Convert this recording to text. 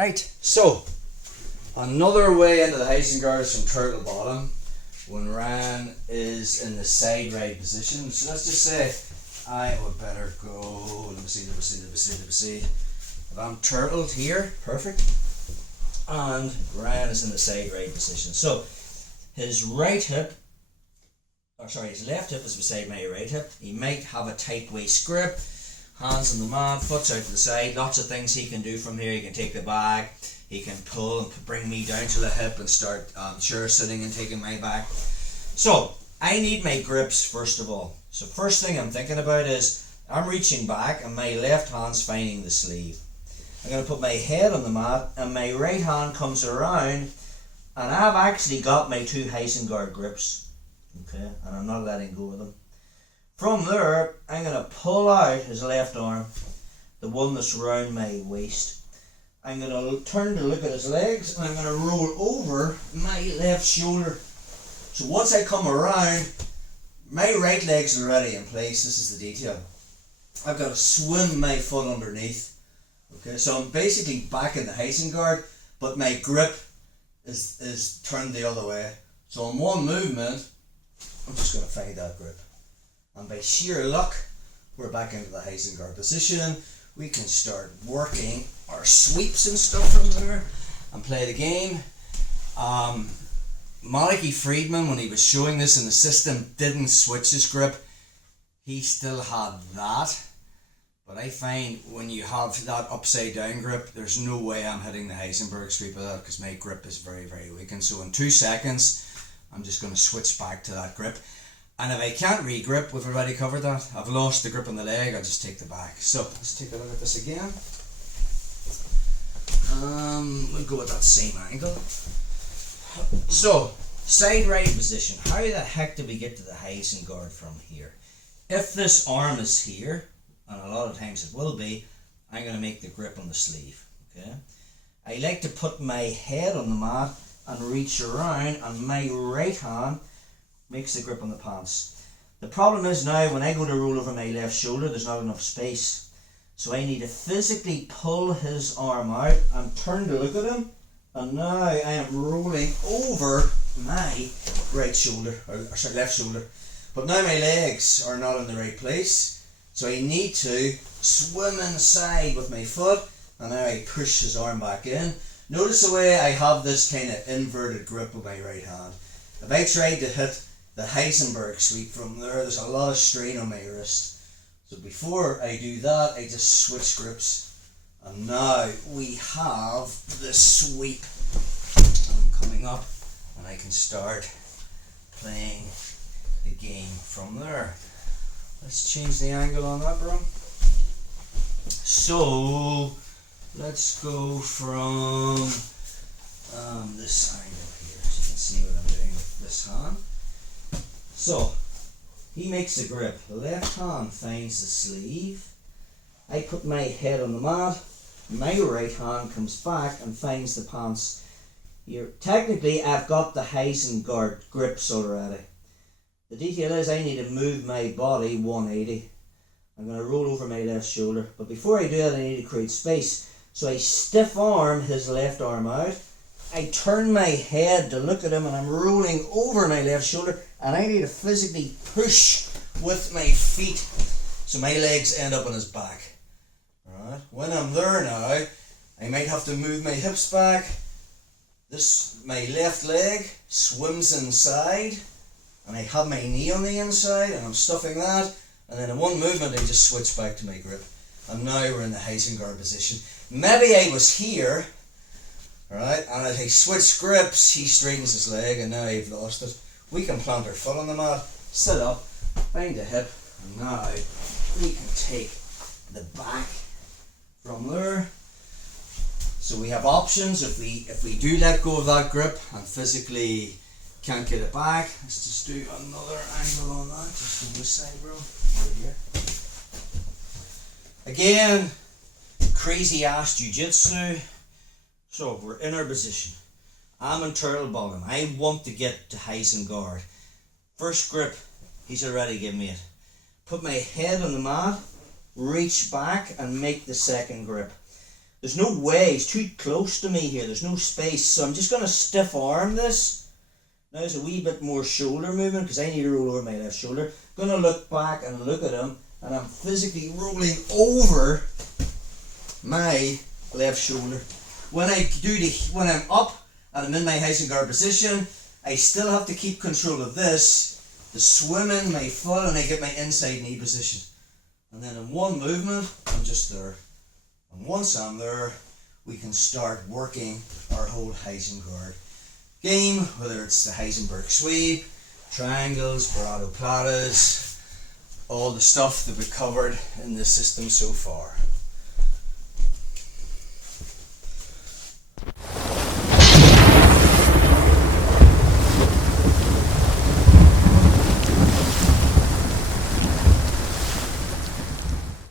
Right, so another way into the Heisen guard is from turtle bottom when Ryan is in the side right position. So let's just say I would better go, let me see. If I'm turtled here, perfect. And Ryan is in the side right position. So his right hip, his left hip is beside my right hip. He might have a tight waist grip, hands on the mat, foot's out to the side. Lots of things he can do from here. He can take the bag, he can pull and bring me down to the hip and start chair sitting and taking my back. So I need my grips first of all. So first thing I'm thinking about is I'm reaching back and my left hand's finding the sleeve. I'm going to put my head on the mat and my right hand comes around and I've actually got my two Heisen guard grips. Okay, and I'm not letting go of them. From there, I'm going to pull out his left arm, the one that's around my waist. I'm going to turn to look at his legs and I'm going to roll over my left shoulder. So once I come around, my right leg's already in place. This is the detail. I've got to swim my foot underneath. Okay, so I'm basically back in the Heisen guard, but my grip is turned the other way. So in one movement, I'm just going to find that grip. And by sheer luck, we're back into the Heisen guard position. We can start working our sweeps and stuff from there and play the game. Malachi Friedman, when he was showing this in the system, didn't switch his grip. He still had that. But I find when you have that upside down grip, there's no way I'm hitting the Heisenberg sweep of that because my grip is very, very weak. And so in 2 seconds, I'm just going to switch back to that grip. And if I can't re-grip, we've already covered that. I've lost the grip on the leg, I'll just take the back. So let's take a look at this again. We'll go with that same angle. So, side right position. How the heck do we get to the Heisen guard from here? If this arm is here, and a lot of times it will be, I'm going to make the grip on the sleeve. Okay. I like to put my head on the mat and reach around, and my right hand makes the grip on the pants. The problem is now when I go to roll over my left shoulder, there's not enough space. So I need to physically pull his arm out and turn to look at him. And now I am rolling over my right shoulder, left shoulder. But now my legs are not in the right place. So I need to swim inside with my foot, and now I push his arm back in. Notice the way I have this kind of inverted grip with my right hand. If I tried to hit the Heisenberg sweep from there, there's a lot of strain on my wrist. So before I do that, I just switch grips. And now we have the sweep. I'm coming up and I can start playing the game from there. Let's change the angle on that, bro. So let's go from this angle here so you can see what I'm doing with this hand. So he makes the grip. The left hand finds the sleeve. I put my head on the mat. My right hand comes back and finds the pants. Here, technically, I've got the Heisen guard grips already. The detail is I need to move my body 180. I'm going to roll over my left shoulder. But before I do that, I need to create space. So I stiff arm his left arm out. I turn my head to look at him and I'm rolling over my left shoulder. And I need to physically push with my feet so my legs end up on his back. Alright. When I'm there now, I might have to move my hips back. My left leg swims inside. And I have my knee on the inside and I'm stuffing that, and then in one movement I just switch back to my grip, and now we're in the Heisen guard position. Maybe I was here, alright, and as I switch grips he straightens his leg and now I've lost it. We can plant our foot on the mat, sit up, find the hip, and now we can take the back from there. So we have options if we do let go of that grip and physically can't get it back. Let's just do another angle on that, just from this side, bro. Right here. Again, crazy ass jiu-jitsu. So we're in our position. I'm in turtle bottom. I want to get to Heisen guard. First grip, he's already given me it. Put my head on the mat, reach back and make the second grip. There's no way, he's too close to me here, there's no space, so I'm just going to stiff arm this. Now there's a wee bit more shoulder movement because I need to roll over my left shoulder. I'm going to look back and look at him, and I'm physically rolling over my left shoulder. When I'm up and I'm in my Heisen guard position, I still have to keep control of this, the swim in my foot, and I get my inside knee position. And then in one movement, I'm just there. And once I'm there, we can start working our whole Heisen guard game, whether it's the Heisenberg sweep, triangles, parado platas, all the stuff that we've covered in this system so far.